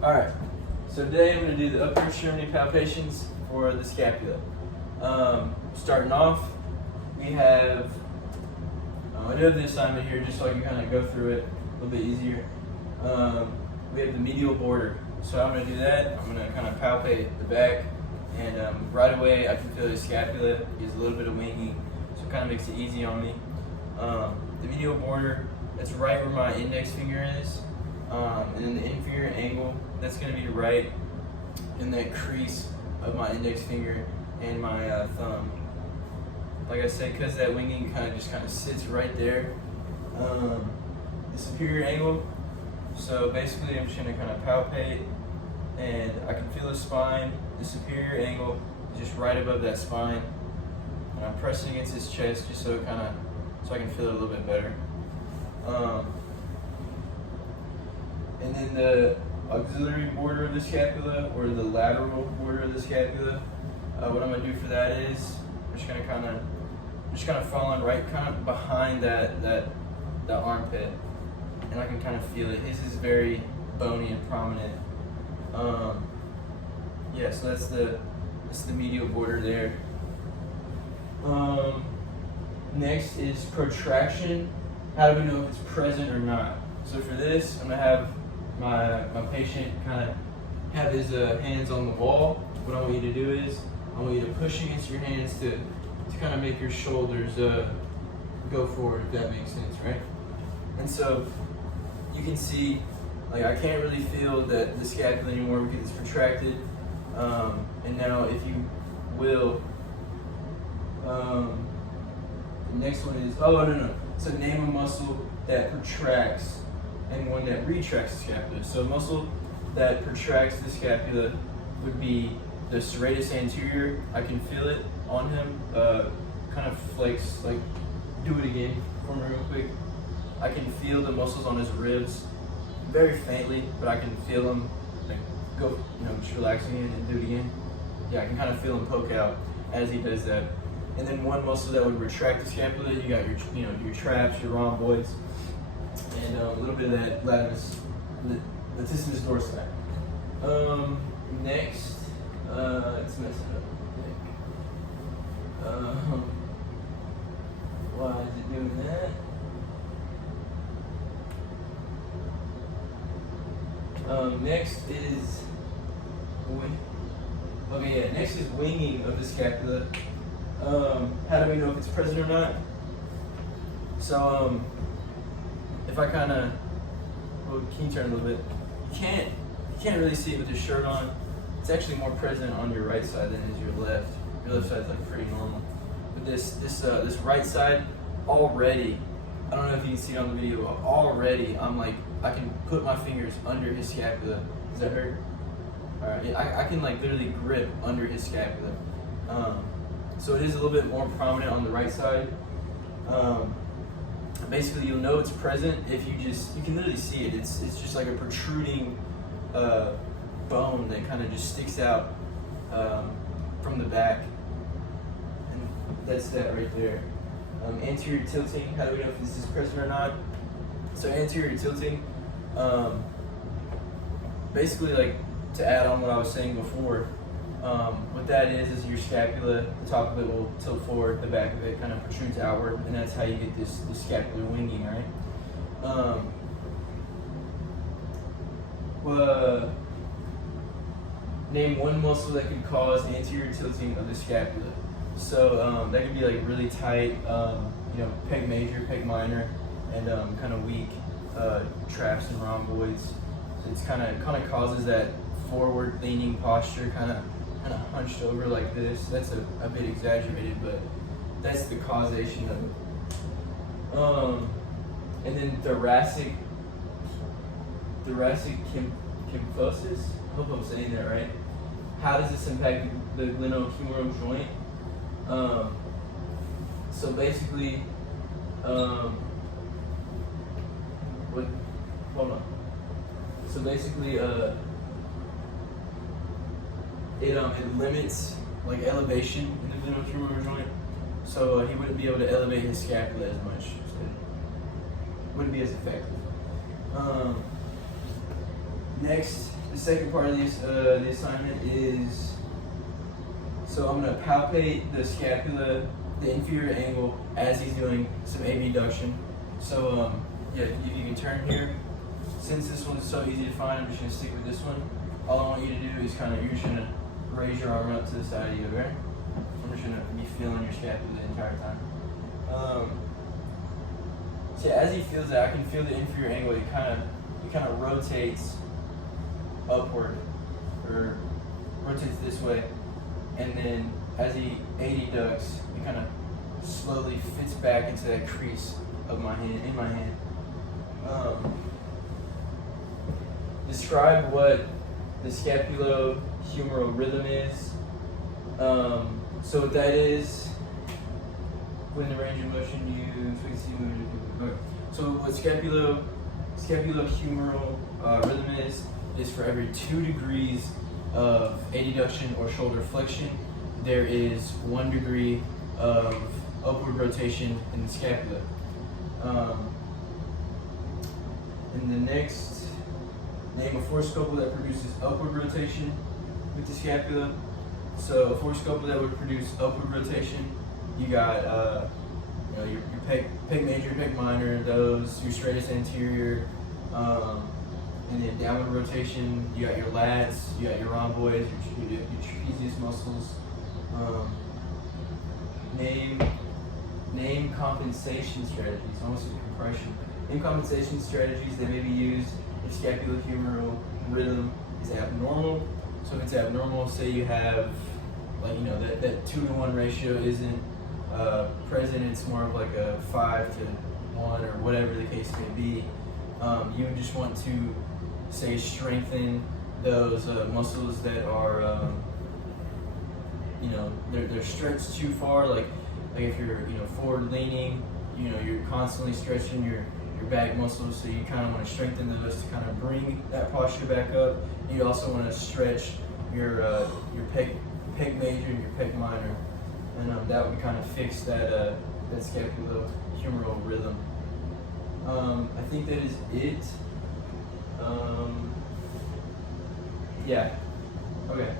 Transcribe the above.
Alright, so today I'm going to do the upper extremity palpations for the scapula. Starting off, we have, I do have the assignment here just so I can kind of go through it a little bit easier. We have the medial border, so I'm going to do that. I'm going to kind of palpate the back, and right away I can feel the scapula gives a little bit of winging, so it kind of makes it easy on me. The medial border, that's right where my index finger is. And then the inferior angle, that's going to be right in that crease of my index finger and my thumb. Like I said, because that winging kind of sits right there. The superior angle, so basically I'm just going to kind of palpate, and I can feel the spine. The superior angle is just right above that spine, and I'm pressing against his chest just so I can feel it a little bit better. And then the auxiliary border of the scapula, or the lateral border of the scapula, what I'm going to do for that is I'm just going to fall on right kind of behind that armpit, and I can kind of feel it. His is very bony and prominent. Yeah, so that's the medial border there. Next is protraction. How do we know if it's present or not? So for this, I'm going to have my patient kind of have his hands on the wall. What I want you to do is I want you to push against your hands to kind of make your shoulders go forward, if that makes sense, right? And so you can see, like, I can't really feel the scapula anymore because it's protracted. And now, if you will, the next one is, so name a muscle that protracts and one that retracts the scapula. So a muscle that protracts the scapula would be the serratus anterior. I can feel it on him, kind of flex, like, do it again for me real quick. I can feel the muscles on his ribs very faintly, but I can feel them, like, go, just relaxing it and do it again. Yeah, I can kind of feel him poke out as he does that. And then one muscle that would retract the scapula, you got your traps, your rhomboids, and a little bit of that latissimus dorsi. Next, let's mess it up. Why is it doing that? Next is next is winging of the scapula. How do we know if it's present or not? So, if I kind of, can you turn a little bit? You can't really see it with your shirt on. It's actually more present on your right side than is your left. Your left side's like pretty normal. But this right side, already, I don't know if you can see it on the video, but already I can put my fingers under his scapula. Does that hurt? All right, yeah, I can like literally grip under his scapula. So it is a little bit more prominent on the right side. Basically, you'll know it's present if you can literally see it. It's just like a protruding bone that kind of just sticks out from the back, and that's that right there. Anterior tilting. How do we know if this is present or not? So anterior tilting, basically, like, to add on what I was saying before, what that is your scapula, the top of it will tilt forward, the back of it kind of protrudes outward, and that's how you get this scapular winging, right? Name one muscle that could cause anterior tilting of the scapula. So that could be like really tight, pec major, pec minor, and kind of weak traps and rhomboids. So it's kind of causes that forward leaning posture, kind of hunched over like this. That's a bit exaggerated, but that's the causation of it. And then thoracic kymphosis. I hope I'm saying that right. How does this impact the glenohumeral joint? So basically, So basically, it limits like elevation in the glenohumeral joint, so he wouldn't be able to elevate his scapula as much. So it wouldn't be as effective. Next the second part of the assignment is, so I'm going to palpate the scapula, the inferior angle, as he's doing some abduction. So yeah, if you can turn here. Since this one's so easy to find, I'm just going to stick with this one. All I want you to do is you're just going to raise your arm up to the side of you, okay? I'm just going to be feeling your scapula the entire time. So yeah, as he feels that, I can feel the inferior angle. He kind of rotates upward, or rotates this way, and then as he adducts, he kind of slowly fits back into that crease of my hand, in my hand. Describe what the scapulohumeral rhythm is. So what that is, when the range of motion you so what scapulohumeral rhythm is for every 2 degrees of adduction or shoulder flexion, there is 1 degree of upward rotation in the scapula. And the next, name a forescopal that produces upward rotation with the scapula. So a forescopal that would produce upward rotation, you got your pec major, pec minor, those, your stratus anterior, and then downward rotation, you got your lats, you got your rhomboids, your trapezius muscles. Name compensation strategies, almost like compression. Name compensation strategies that may be used if scapulohumeral rhythm is abnormal. So if it's abnormal, say you have that 2-to-1 ratio isn't present, it's more of like a 5-to-1 or whatever the case may be. You would just want to strengthen those muscles that are they're stretched too far. Like if you're forward leaning, you're constantly stretching your back muscles, so you kind of want to strengthen those to kind of bring that posture back up. You also want to stretch your pec major and your pec minor, and that would kind of fix that scapulohumeral rhythm. I think that is it. Yeah. Okay.